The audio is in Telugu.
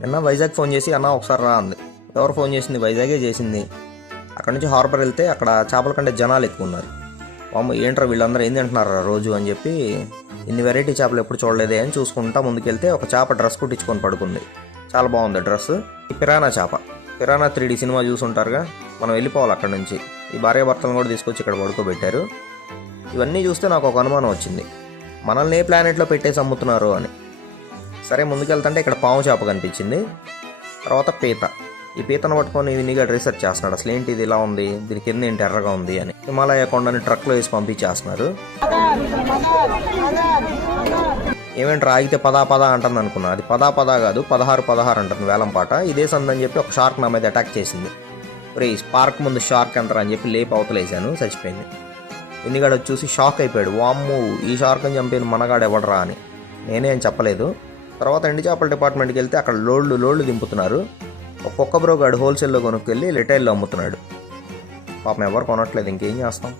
నిన్న వైజాగ్ ఫోన్ చేసి అన్న ఒకసారి రా అంది. ఎవరు ఫోన్ చేసింది? వైజాగే చేసింది. అక్కడ నుంచి హార్బర్ వెళ్తే అక్కడ చేపల కంటే జనాలు ఎక్కువ ఉన్నారు. అమ్మ ఏంట్రా వీళ్ళందరూ ఏం తింటున్నారా రోజు అని చెప్పి ఇన్ని వెరైటీ చేపలు ఎప్పుడు చూడలేదే అని చూసుకుంటా ముందుకెళ్తే ఒక చేప డ్రెస్ కుట్టించుకొని పడుకుంది. చాలా బాగుంది డ్రెస్. ఈ పిరానా చేప, పిరానా 3D సినిమా చూసుంటారుగా, మనం వెళ్ళిపోవాలి అక్కడ నుంచి. ఈ భార్యాభర్తలను కూడా తీసుకొచ్చి ఇక్కడ పడుకోబెట్టారు. ఇవన్నీ చూస్తే నాకు ఒక అనుమానం వచ్చింది, మనల్ని ఏ ప్లానెట్లో పెట్టేసి అమ్ముతున్నారు అని. సరే ముందుకెళ్తుంటే ఇక్కడ పాము చేప కనిపించింది. తర్వాత పీత. ఈ పీతను పట్టుకొని వినిగా రీసెర్చ్ చేస్తున్నాడు, అసలు ఏంటి ఇది ఇలా ఉంది, దీని కింద ఏంటి ఎర్రగా ఉంది అని. హిమాలయ కొండని ట్రక్లో వేసి పంపించేస్తున్నారు. ఏమేంటి ఆగితే పదా పదా అంటుంది అనుకున్నా, అది పదా పదా కాదు 16 అంటుంది వేలం పాట. ఇదే సందని చెప్పి ఒక షార్క్ నా మీద అటాక్ చేసింది. ఒరే స్పార్క్ ముందు షార్క్ ఎంతరా అని చెప్పి లేపు అవతలేసాను, చచ్చిపోయింది. ఎన్నిగాడు చూసి షాక్ అయిపోయాడు, వామ్మో ఈ షార్క్ని చంపిన మనగాడు ఎవడరా అని. నేనే అని చెప్పలేదు. తర్వాత ఎండి చేపల డిపార్ట్మెంట్కి వెళ్తే అక్కడ లోళ్ళు దింపుతున్నారు. ఒక్కొక్క బ్రోగాడు హోల్సేల్లో కొనుక్కెళ్ళి రిటైల్లో అమ్ముతున్నాడు. పాపం ఎవరు కొనట్లేదు, ఇంకేం చేస్తాం.